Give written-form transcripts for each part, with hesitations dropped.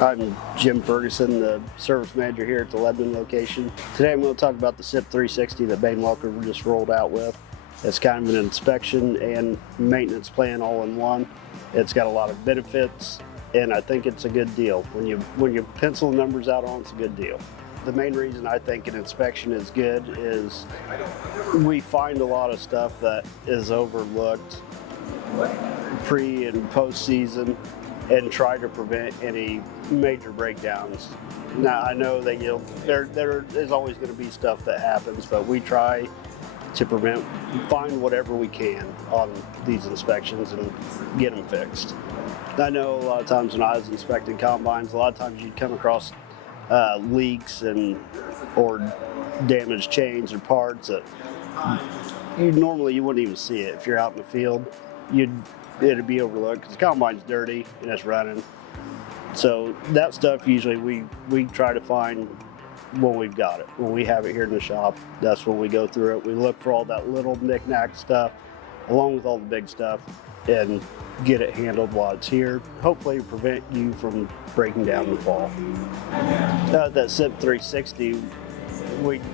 I'm Jim Ferguson, the service manager here at the Lebanon location. Today I'm going to talk about the SIP 360 that Bane-Welker just rolled out with. It's kind of an inspection and maintenance plan all in one. It's got a lot of benefits, and I think it's a good deal. When you pencil the numbers out on, it's a good deal. The main reason I think an inspection is good is we find a lot of stuff that is overlooked pre and post season, and try to prevent any major breakdowns. Now I know that there is always going to be stuff that happens, but we try to find whatever we can on these inspections and get them fixed. I know a lot of times when I was inspecting combines, a lot of times you'd come across leaks or damaged chains or parts that normally you wouldn't even see it. If you're out in the field, it'd be overlooked because the combine's dirty and it's running. So that stuff usually we try to find when we've got it. When we have it here in the shop, that's when we go through it. We look for all that little knick-knack stuff along with all the big stuff and get it handled while it's here. Hopefully prevent you from breaking down in the fall. That SIP 360,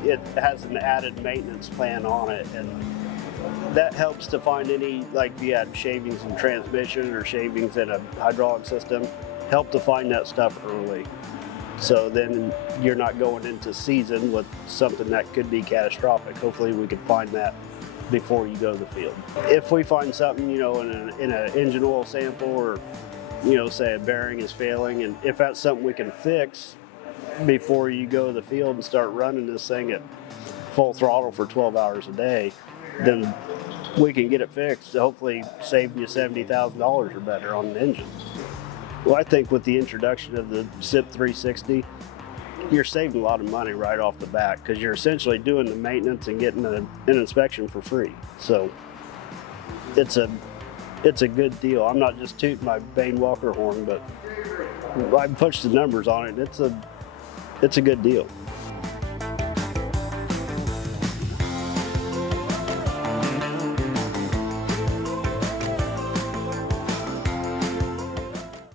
it has an added maintenance plan on it, and that helps to find any, like if you had shavings in transmission or shavings in a hydraulic system, help to find that stuff early. So then you're not going into season with something that could be catastrophic. Hopefully we can find that before you go to the field. If we find something, in an engine oil sample, or, say a bearing is failing, and if that's something we can fix before you go to the field and start running this thing at full throttle for 12 hours a day, then we can get it fixed, hopefully saving you $70,000 or better on an engine. Well, I think with the introduction of the SIP 360, you're saving a lot of money right off the bat because you're essentially doing the maintenance and getting an inspection for free. So it's a good deal. I'm not just tooting my Bane-Welker horn, but I push the numbers on it. It's a good deal.